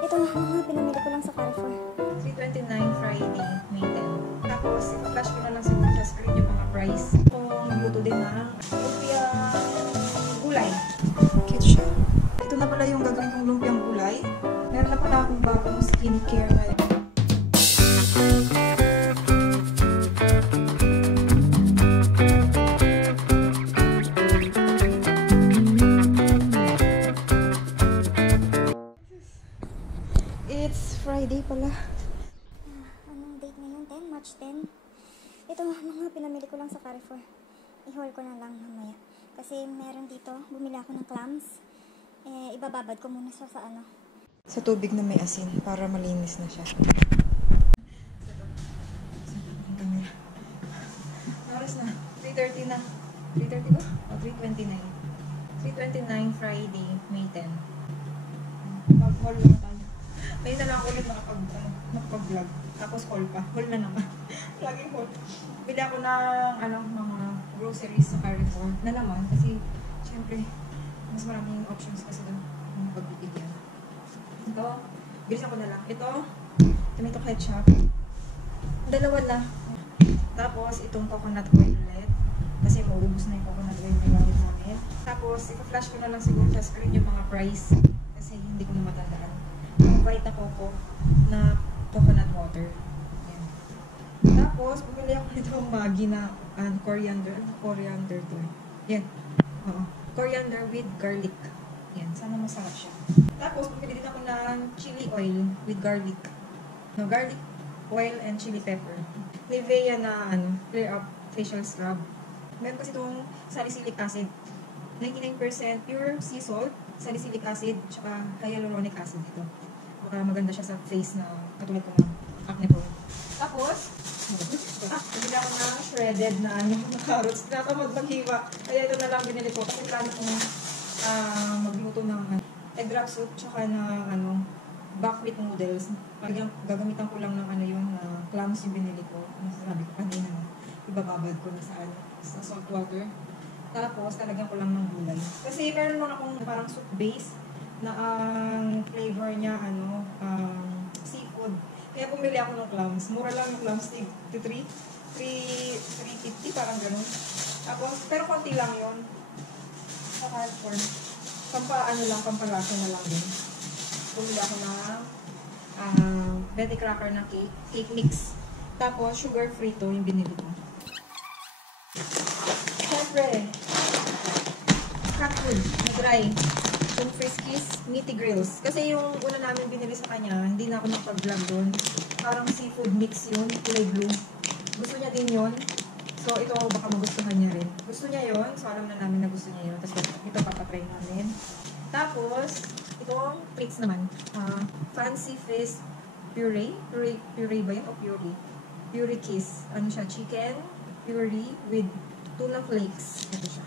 Ito mga pinamili ko lang sa Carrefour. 329 Friday, May 10. Tapos, i-flash ko na lang siguro sa screen yung mga price. Kung luto din ng lumpiang gulay. Cute siya. Ito na pala yung gagawin kong lumpiang gulay. Meron na pala akong bagong skincare na yun. It's Friday pala. Anong date ngayon? 10? March 10? Ito mga pinamili ko lang sa Carrefour. I-haul ko na lang mamaya. Kasi meron dito, bumili ako ng clams. Ibababad ko muna siya sa ano. Sa tubig na may asin para malinis na siya. Oras na. 3:30 na. 3:30 ba? O 3:29. 3:29 Friday, May 10. Mag-haul lang tayo. Ngayon na lang ako ulit makapag-vlog. Tapos haul pa. Haul na naman. Laging haul. Bili ako ng mga groceries sa Carrefour na naman. Kasi, syempre, mas maraming options kasi doon yung pagbibigyan. Ito, bilisan ko na lang. Ito, tomato ketchup. Dalawa na. Tapos, itong coconut oil ulit. Kasi maubos na yung coconut oil na gamit namin. Tapos, ika-flash ko na lang siguro sa screen yung mga price. Kasi hindi ko na matandaan. Yung Vita Coco na coconut water. Yan. Tapos, bumili ako nitong Maggi na coriander. Coriander to. Yan. Oo. Coriander with garlic. Yan. Sana masarap siya. Tapos, bumili din ako ng chili oil with garlic. No, garlic oil and chili pepper. Nivea na clear up facial scrub. Meron kasi itong salicylic acid. 99% pure sea salt, salicylic acid, tsaka hyaluronic acid ito. Baka maganda siya sa face na katulad ko ng acne prone. Tapos, bumili ako ng shredded na carrots. Tinatamad maghiwa. Kaya ito na lang binili ko. Kasi plano kong magluto ng egg wrap soup, tsaka na buckwheat noodles. Gagamitan ko lang ng clams yung binili ko. Sabi ko kanina na ibababad ko na sa salt water. Tapos, talagyan ko lang ng gulay. Kasi meron naman akong parang soup base na ang flavor niya, seafood. Kaya bumili ako ng clams. Mura lang yung clams, 350, parang ganun. Tapos, pero konti lang yun. Sa Carrefour. Pampalasa na lang din. Bumili ako ng Betty Cracker na cake mix. Tapos, sugar-free to yung binili ko. Siyempre, cat food na dry. Yung Friskies, meaty grills. Kasi yung una namin binili sa kanya, hindi na ako nakapag-vlog doon. Parang seafood mix yun, kulay blue. Gusto niya din yun. So, ito baka magustuhan niya rin. Gusto niya yun, so alam na namin na gusto niya yun. Tapos, ito papatry namin. Tapos, itong plates naman. Fancy fish puree. Puree ba yun o puree? Puree kiss. Ano siya? Chicken puree with tuna flakes. Ito siya.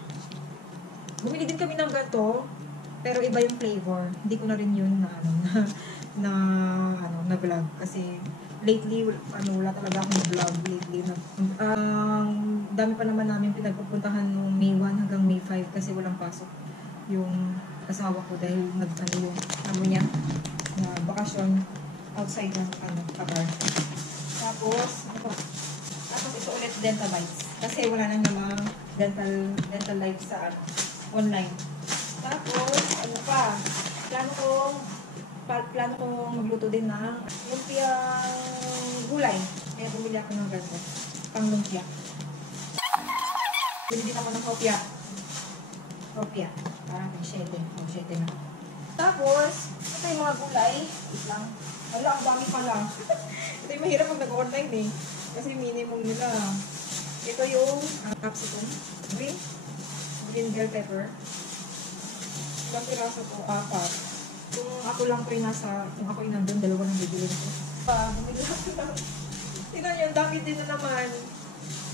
Bumili din kami ng gato, pero iba yung flavor. Hindi ko na rin yun na vlog. Kasi lately, wala talaga akong vlog lately. Dami pa naman namin pinagpupuntahan noong May 1 hanggang May 5 kasi walang pasok yung asawa ko dahil niya na bakasyon outside ng Qatar. Tapos ito ulit Dental Bites. Kasi wala nang namang dental life sa online. Tapos, plano kong magluto din ng lumpiang gulay. Kaya bumili ako ng ganito, pang lumpia. Bili din ako ng hopia. Parang 7 na. Tapos, ito yung mga gulay. Wait lang. Wala, ang dami pa lang. Ito yung mahirap pag nag-online eh. Kasi minimum nila. Ito yung capsicum. Green bell pepper. Ilang piraso to? 4. Kung ako lang po yung kung ako yung nandun, 2 ng bibili ko. Bumili ako lang. Tingnan yun, dami din na naman.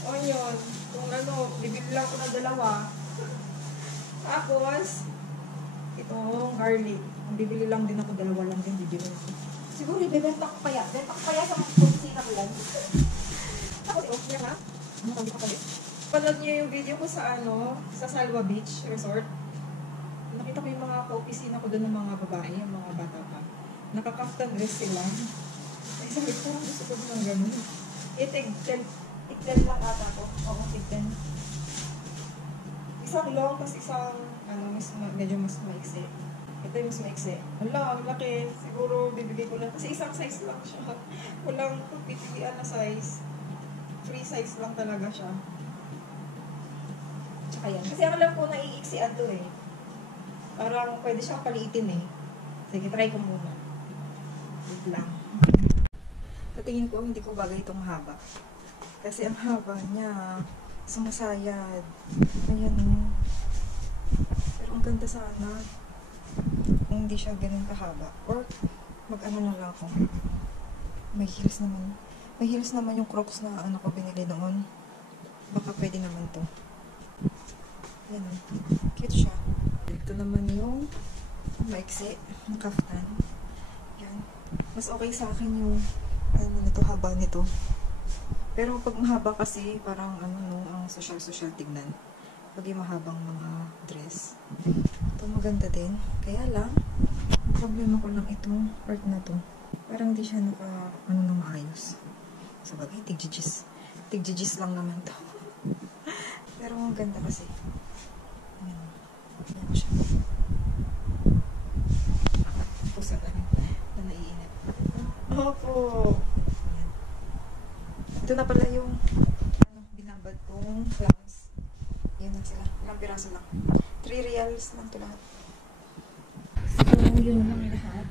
Onion. Kung bibili lang ko ng 2. Tapos, itong garlic. Ang bibili lang din ako, 2 lang din bibili ko. Siguro, ibebenta ko kaya. Benta ko kaya sa mga kusina ko lang. Tapos, niya ha? Ano kami kapalit? Panood niyo yung video ko sa Salwa Beach Resort. Nakita ko yung mga ka-opisina ko doon ng mga babae, yung mga bata pa. Nakakaftan dress sila. Ay, sabi ko, parang gusto ko ng ganun. Tigten lang ata ko. Oo, tigten. Isang long, tapos isang, medyo mas maiksi. Ito yung mas maiksi. Wala, ang laki. Siguro bibigay ko lang. Kasi isang size lang siya. Walang pagpipilian na size. Free size lang talaga siya. Tsaka yan. Kasi alam ko na iiksian to eh. Parang pwede siyang paliitin eh. Sige, try ko muna. Wait lang. Sa tingin ko, hindi ko bagay itong haba. Kasi ang haba niya, sumasayad. Ayan o. Pero ang ganda sana. Kung hindi siya ganun kahaba. Or, mag-ano na lang ako. May heels naman. May heels naman yung Crocs na ko binili noon. Baka pwede naman to. Ayan o. Cute siya. Ito naman yung maiksi na kaftan. Yan. Mas okay sa akin yung nito, haba nito. Pero pag mahaba kasi, parang ang social-social tignan. Pag yung mahabang mga dress. Ito maganda din. Kaya lang, problema ko lang itong part na to. Parang di siya na maayos. So bagay, tigjijis. Tigjijis lang naman to. Pero maganda kasi. Ayan. Ayan siya. Pusa na naiinip. Opo. Ayan. Ito na pala yung binabad kong clams. Yun lang sila. Ilang piraso lang. 3 reals lang ito lahat. So, yun lang lahat.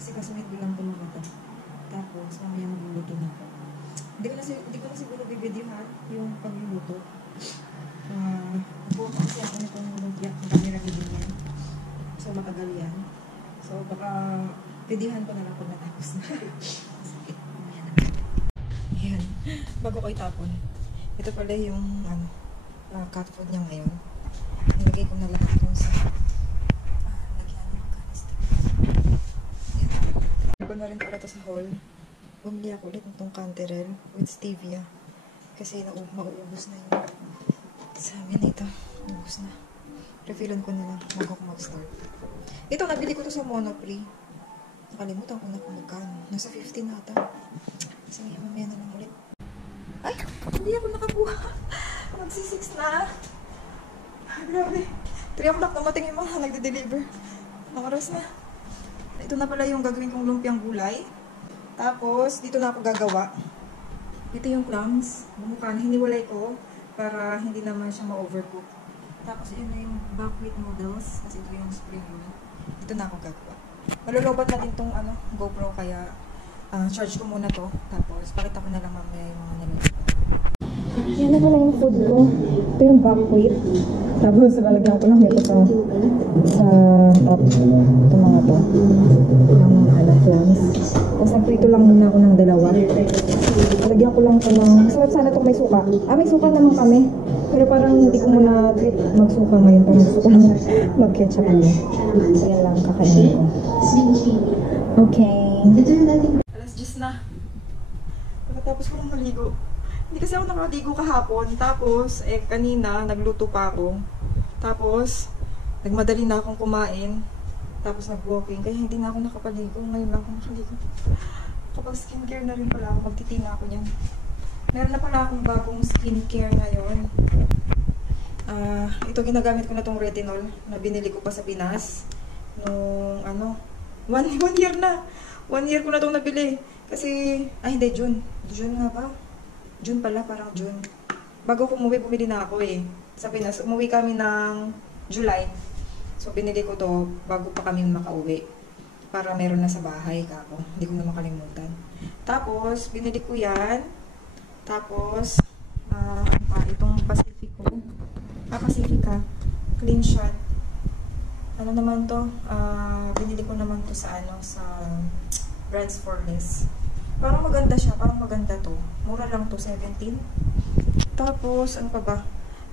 Kasi kasunod ko lang tulungan ito. Tapos, mamaya magluluto na ako. Hindi ko na siguro bibidyohan yung pagluluto. Buka kasi ako nitong lumpia. Ang camera video niyan. So, matagal yan. So, baka videohan ko na lang pag natapos na. Ayan. Bago ko itapon. Ito pala yung cat food niya ngayon. Nilagay ko na lahat dun sa lagyan ng canister. Ayan. Ko na rin pala ito sa haul. Bumili ako ulit itong Canterel with stevia. Kasi mauubos na yung sa amin na ito. Ubus na. Refillan ko na lang bago ko mag-start. Ito, nabili ko to sa Monoprix. Nakalimutan ko na kung magkano. Nasa 15 na ata. Sige, mamaya na lang ulit. Ay! Hindi ako nakakuha. Magsi-6 na. Ay, grabe. 3 o'clock namating yung mga nagde-deliver. Ang oras na. Ito na pala yung gagawin kong lumpiang gulay. Tapos, dito na ako gagawa. Ito yung clams. Bumukan. Hiniwalay ko para hindi naman siya ma-overcook. Tapos, yun na yung buckwheat noodles. Kasi ito yung spring roll. Dito na ako gagawa. Malulobat na din tong GoPro, kaya charge ko muna to. Tapos, pakita ko na lang mamaya yung mga nilagay. Yan na pala yung food ko. Ito yung buckwheat. Tapos, lalagyan ko lang ito sa top. Ito mga to. Yung clams. Tapos, nagprito lang muna ako ng dalawa. Lalagyan ko lang ito ng... Masarap sana itong may suka. May suka naman kami. Pero parang hindi ko muna treat magsuka ngayon. Parang gusto ko lang mag-ketchup kami. Yan lang kakainin ko. Okay. Alas 10 na. Pagkatapos ko lang maligo. Hindi kasi ako nakaligo kahapon. Tapos, kanina, nagluto pa ako. Tapos, nagmadali na akong kumain. Tapos, nag-walking. Kaya hindi na ako nakapaligo. Ngayon lang ako nakaligo. Kapag skincare na rin pala ako, magtitina ako niyan. Meron na pala akong bagong skincare ngayon. Ito ginagamit ko na tong retinol na binili ko pa sa Pinas. Nung 1 year na. 1 year ko na itong nabili. Kasi, hindi, June. June nga ba? June pala, parang June. Bago ko umuwi, bumili na ako eh. Sa Pinas, umuwi kami ng July. So, binili ko to bago pa kami makauwi. Para meron na sa bahay kako. Hindi ko na makalimutan. Tapos, binili ko yan. Tapos, itong Pacifico. Pacifica. Clean shot. Ano naman to? Binili ko naman to sa sa Brands for Less. Parang maganda siya. Parang maganda to. Mura lang to, 17. Tapos, ano pa ba?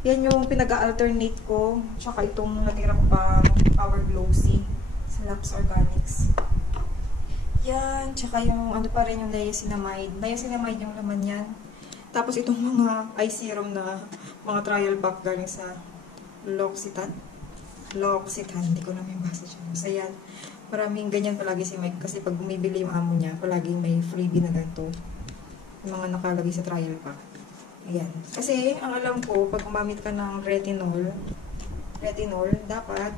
Yan yung pinag-alternate ko. Tsaka itong natira ko pa Power Glossy sa Labs Organics. Yan. Tsaka yung pa rin yung niacinamide. Niacinamide yung laman yan. Tapos itong mga eye serum na mga trial pack galing sa L'Occitane. L'Occitane. Hindi ko namin basa siya. So yan. Maraming ganyan palagi si Mike kasi pag bumibili yung amo niya, palagi may freebie na ganito. Yung mga nakalagay sa trial pack. Ayan. Kasi, ang alam ko, pag gumamit ka ng retinol, dapat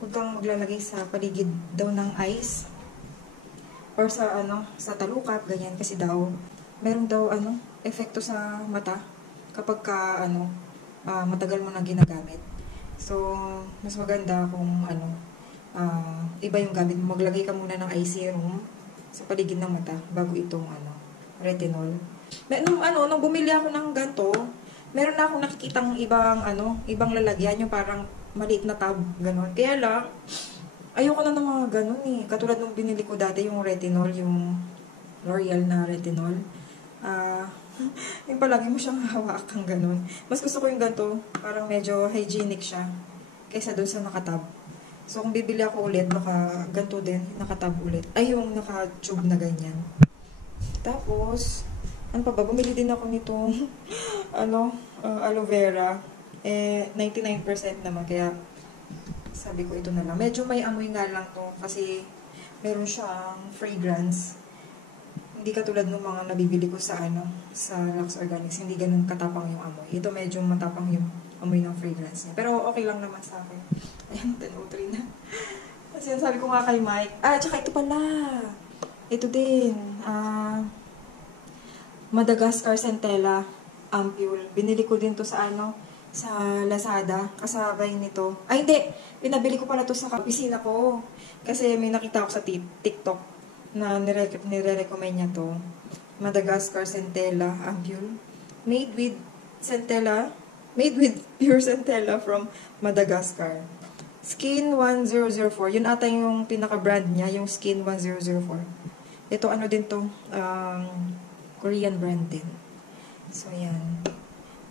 huwag kang maglalagay sa paligid daw ng eyes or sa talukap, ganyan. Kasi daw, meron daw, epekto sa mata kapag matagal mo na ginagamit. So, mas maganda kung, iba yung gamit mo. Maglagay ka muna ng eye serum sa paligid ng mata bago itong, retinol. Nung bumili ako ng ganito, meron na akong nakikitang ibang lalagyan, yung parang maliit na tab, gano'n. Kaya lang, ayoko na ng mga gano'n eh. Katulad nung binili ko dati, yung retinol, yung L'Oreal na retinol. Yung palagi mo siyang hawakang gano'n. Mas gusto ko yung ganito, parang medyo hygienic siya, kaysa doon sa nakatab. So, kung bibili ako ulit, ganito din, nakatab ulit. Ay, yung naka-tube na ganyan. Tapos, ano pa ba? Bumili din ako nitong, aloe vera. 99% naman. Kaya, sabi ko ito na lang. Medyo may amoy nga lang to. Kasi, meron siyang fragrance. Hindi katulad ng mga nabibili ko sa Lux Organics. Hindi ganun katapang yung amoy. Ito medyo matapang yung amoy ng fragrance niya. Pero, okay lang naman sa akin. Ayan, 10:03 na. Kasi, sabi ko nga kay Mike. Tsaka ito pala. Ito din. Madagascar Centella Ampule. Binili ko din to sa Lazada. Kasabay nito. Hindi. Pinabili ko pala to sa opisina ko. Kasi may nakita ako sa TikTok na nire-recommend niya to. Madagascar Centella Ampule. Made with pure centella from Madagascar. Skin 1004. Yun ata yung pinaka-brand niya, yung Skin 1004. Ito din to, Korean brand din. So, yan.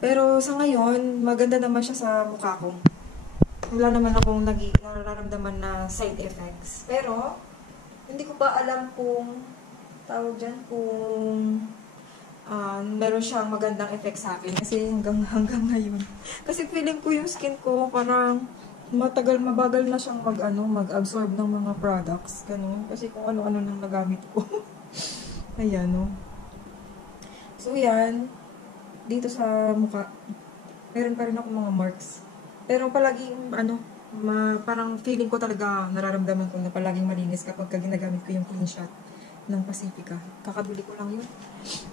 Pero sa ngayon, maganda naman siya sa mukha ko. Wala naman akong nararamdaman na side effects. Pero, hindi ko pa alam kung meron siyang magandang effect sa akin. Kasi hanggang ngayon. Kasi feeling ko yung skin ko parang mabagal na siyang mag-absorb ng mga products. Ganun. Kasi kung ano-ano nang nagamit ko. Ayan, no. So, yan. Dito sa mukha, meron pa rin ako mga marks. Pero palaging, parang feeling ko talaga, nararamdaman ko na palaging malinis kapag ginagamit ko yung Clean Shot ng Pacifica. Kakabili ko lang yun.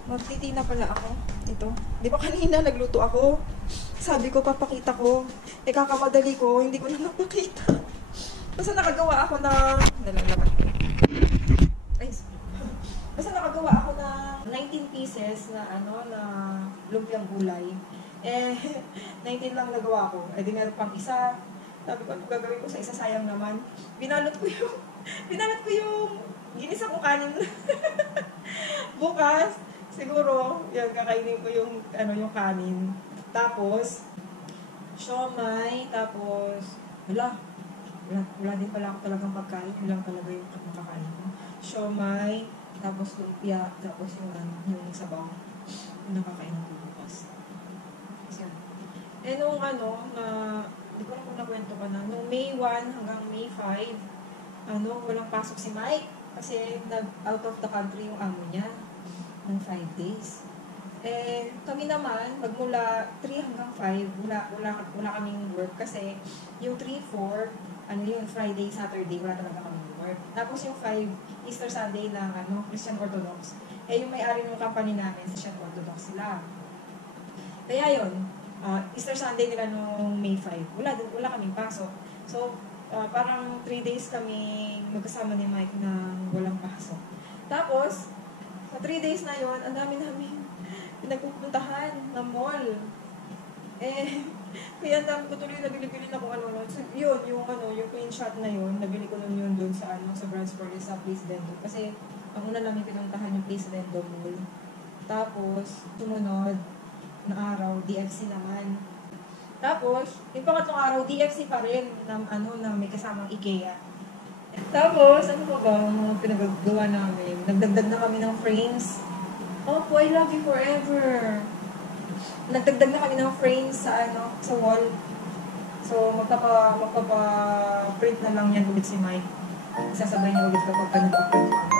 Magtitina pala ako. Ito. Di ba kanina nagluto ako? Sabi ko, papakita ko. Kakamadali ko, hindi ko na napakita. Basta nakagawa ako ng... Nalalapat ko. Ay, basta nakagawa ako ng 19 pieces na lumpiang gulay. 19 lang nagawa ko. Di meron pang isa. Sabi ko, ano gagawin ko sa isa? Sayang naman. Binalot ko yung ginisa ko kanin. Bukas, siguro, yan, kakainin ko yung kanin. Tapos, siomai, tapos, wala din pala ako talagang pagkain. Yun lang talaga yung makakain ko. Siomai, tapos lumpia, tapos yung sabaw. Yung nakakain ko bukas. So, nung di ko lang kung nakwento ka na, nung May 1 hanggang May 5, walang pasok si Mike. Kasi out of the country yung amo niya ng 5 days. Kami naman, magmula 3 hanggang 5, wala kaming work kasi yung 3, 4, Friday, Saturday, wala talaga kaming work. Tapos yung 5, Easter Sunday ng Christian Orthodox. Yung may-ari ng company namin, Christian Orthodox sila. Kaya yun, Easter Sunday nila nung May 5, wala kaming pasok. So, parang 3 days kami magkasama ni Mike na walang pasok. Tapos, sa 3 days na yon, ang dami namin pinagpupuntahan na mall. Kaya ang dami ko tuloy na bili-bili na kung ano. So, yun, yung Clean Shot na yun, nabili ko nun yun doon sa Brands for sa Place Dendo. Kasi, ang una namin pinuntahan yung Place Dendo Mall. Tapos, sumunod na araw, DFC naman. Tapos, yung pangatlong araw, DFC pa rin na may kasamang IKEA. Tapos, ano pa ba ang pinagagawa namin? Nagdagdag na kami ng frames. Oh, I love you forever. Nagdagdag na kami ng frames sa wall. So, magpapa-print na lang yan ulit si Mike. Isasabay niya ulit kapag nag-upload ako.